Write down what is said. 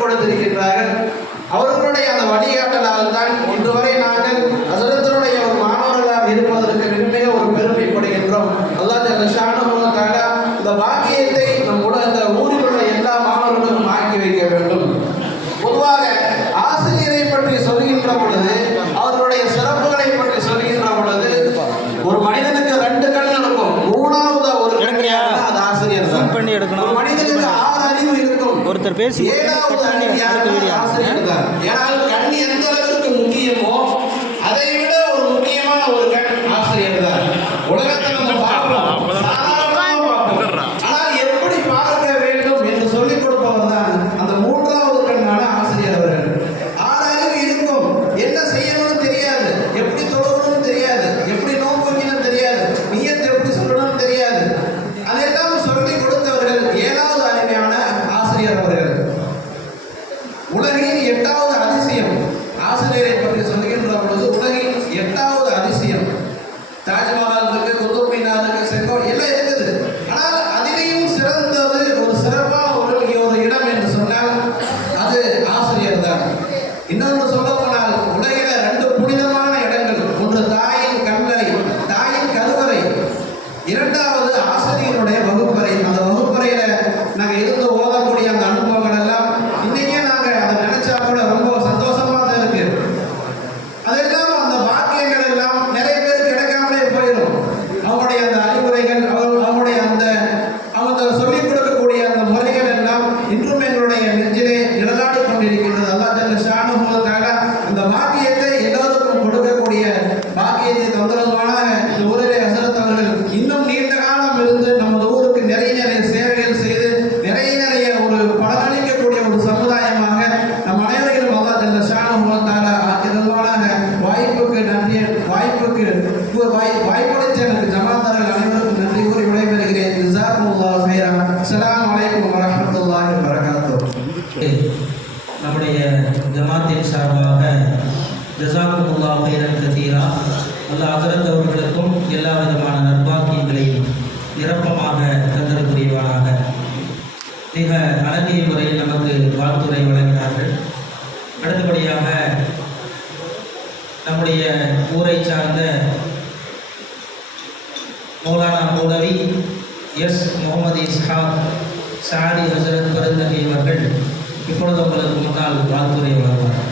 கொடுத்திருக்கின்றார்கள். அவர்களுடைய அந்த வழிகாட்டலால் தான் இன்று வரை நாங்கள் ஹஸரத்தினுடைய ஒரு மாணவர்களாக இருப்பதற்கு மிக மிக ஒரு பெருமைப்படுகின்றோம். அல்லாஹ் ஜல்ல ஷானஹு வ தஆலா இந்த பாக்கியத்தை இந்த ஊரில் உள்ள எல்லா மாணவர்களுக்கும் ஆக்கி வைக்க வேண்டும். பொதுவாக ஆசிரியரை பற்றி சொல்கின்ற பொழுது, அவர்களுடைய சிறப்புகளை பற்றி சொல்கின்ற பொழுது, ஒரு மனிதனுக்கு 2 கண் இருக்கும், 3வது ஒரு அது ஆசிரியர் தான். ஒரு மனிதனுக்கு 6 அறிவு இருக்கும், ஒருத்தர் பேசி 7வது அறிவு ஆசிரியர் தான். ஏனால் கண் எந்த அளவுக்கு முக்கியமோ அதை விட ஒரு முக்கியமான ஒரு கண் ஆசிரியர் தான். உலகத்தில் நம்ம பார்க்கிறோம், ஆனால் எப்படி பார்க்க வேண்டும் என்று சொல்லிக் கொடுப்பவர் தான் அந்த 3வது கண்ணான ஆசிரியர் அவர்கள். 6 அறிவு இருக்கும், என்ன செய்யணும்னு தெரியாது, எப்படி தொழுகணும்னு தெரியாது, எப்படி நோன்பு வைக்கணும்னு தெரியாது, நியத்தை எப்படி சொல்லணும்னு தெரியாது, அதையெல்லாம் சொல்லிக் கொடுத்தவர்கள் 7வது அறிவையான ஆசிரியர் அவர்கள். உலகின் 8வது அதிசயம் ஆசிரியரை பற்றி சொல்கின்ற பொழுது, உலகின் 8வது அதிசயம் தாஜ்மஹால் இருக்கு, குதுப் மினார் இருக்கு, செங்கோல் எல்லாம் இருக்குது. ஆனால் அதிலேயும் சிறந்தது ஒரு சிறப்பான ஒரு இடம் என்று சொன்னால் அது ஆசிரியர் தான். இன்னொன்று சொல்ல போனால் உலகில 2 புனிதமான இடங்கள், ஒன்று தாயின் கல்லறை, தாயின் கருவறை, 2வது ஆசிரியருடைய வகுப்பறை. அந்த வகுப்பறையில நாங்கள் இருந்து ஓதக்கூடிய அந்த அனுபவங்கள் எல்லாம் இன்னைக்கே நாங்கள் அதை நினைச்சா கூட ரொம்ப சந்தோஷமா தான் இருக்கு. அதெல்லாம் அந்த பாக்கியங்கள் எல்லாம் நிறைய பேருக்கு கிடைக்காமலே போயிடும். அவங்களுடைய அந்த அறிவுரைகள், அவங்களுடைய அவங்க சொல்லிக் கொடுக்கக்கூடிய அந்த முறைகள் எல்லாம் இன்றும் எங்களுடைய நெஞ்சிலே நிழலாடி கொண்டிருக்கின்றது. அல்லாஹ் ஜல்ல ஷானஹு வ தஆலா இந்த பாக்கியத்தை எல்லோருக்கும் கொடுக்கக்கூடிய பாக்கியத்தை தந்தருவான இந்த ஊரிலே ஹஸரத் அவர்கள் இன்னும் நீண்ட காலம் இருந்து நமது ஊருக்கு நிறைய நிறைய சேவைகள் செய்து நிறைய ஒரு பலனளிக்கக்கூடிய ஒரு சமுதாயமாக நம் அனைவர்களும் அல்லாஹ் ஜல்ல ஷானஹு வ தஆலா ஆக்கிரவானாக. வாய்ப்புக்கு நன்றி, வாய்ப்பளித்த எனக்கு ஜமாத்தார்கள் அனைவருக்கும் நன்றி கூறி விடைபெறுகிறேன். ஜஸாக்குமுல்லாஹு கைரன். அஸ்ஸலாமு அலைக்கும் வரஹ்மத்துல்லாஹி வபரகாத்துஹு. நம்முடைய ஜமாத்தின் சார்பாக ஜஸாக்குமுல்லாஹு கைரன் கதீரா. அல்லாஹ் ஹஸரத் அவர்களுக்கும் எல்லா விதமான நற்பாக்கியங்களையும் நிரப்பமாக தந்திரக்கூடியவனாக. மிக அழகிய முறையில் நமக்கு வாழ்த்துரை வழங்கினார்கள். அடுத்தபடியாக நம்முடைய ஊரை சார்ந்த மௌலானா மௌலவி எஸ் முகமது இஸ்ஹாக் சாதி ஹஸரத் பரந்தகி அவர்கள் இப்பொழுது உங்களுக்கு முன்னால் வாழ்த்துரை வழங்குவார்.